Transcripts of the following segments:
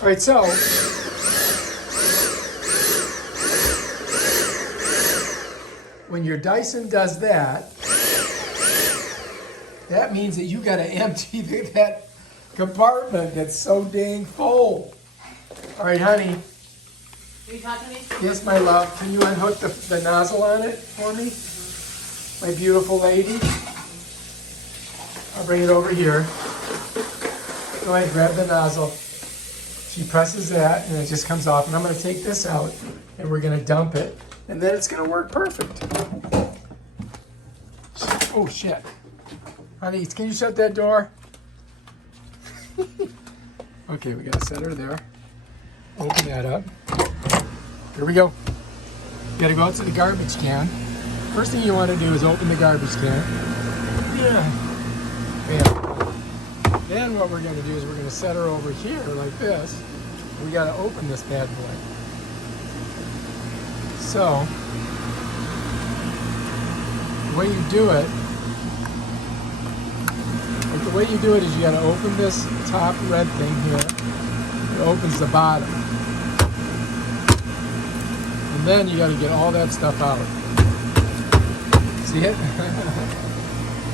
All right, so when your Dyson does that, that means that you got to empty that compartment that's so dang full. All right, honey. Are you talking to me? Yes, my love. Can you unhook the nozzle on it for me? My beautiful lady. I'll bring it over here. Go ahead, grab the nozzle. She presses that and it just comes off. And I'm going to take this out and we're going to dump it. And then it's going to work perfect. Oh, shit. Honey, can you shut that door? Okay, we got to set her there. Open that up. Here we go. You got to go out to the garbage can. First thing you want to do is open the garbage can. Yeah. Bam. Then what we're going to do is we're going to set her over here like this. We got to open this bad boy. So, the way you do it, is you got to open this top red thing here. It opens the bottom. And then you got to get all that stuff out. See it?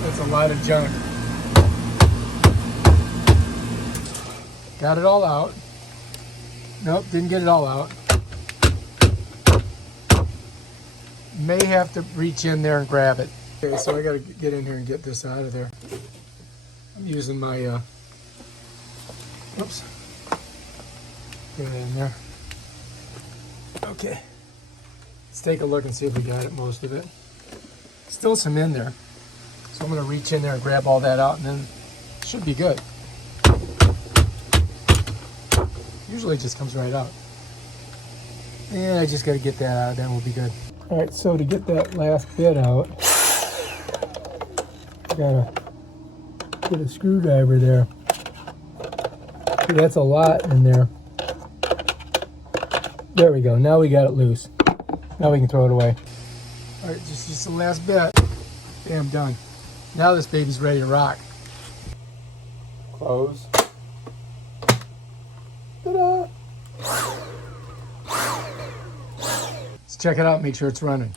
That's a lot of junk. Got it all out. Nope, didn't get it all out. May have to reach in there and grab it. Okay, so I got to get in here and get this out of there. I'm using my, oops. Get it in there. Okay. Let's take a look and see if we got it, most of it. Still some in there. So I'm going to reach in there and grab all that out and then it should be good. Usually it just comes right out. And I just got to get that out, then we'll be good. All right, so to get that last bit out, I gotta get a screwdriver there. See, that's a lot in there. There we go. Now we got it loose. Now we can throw it away. All right, just the last bit. Bam, done. Now this baby's ready to rock. Close. Ta-da! Let's check it out, make sure it's running.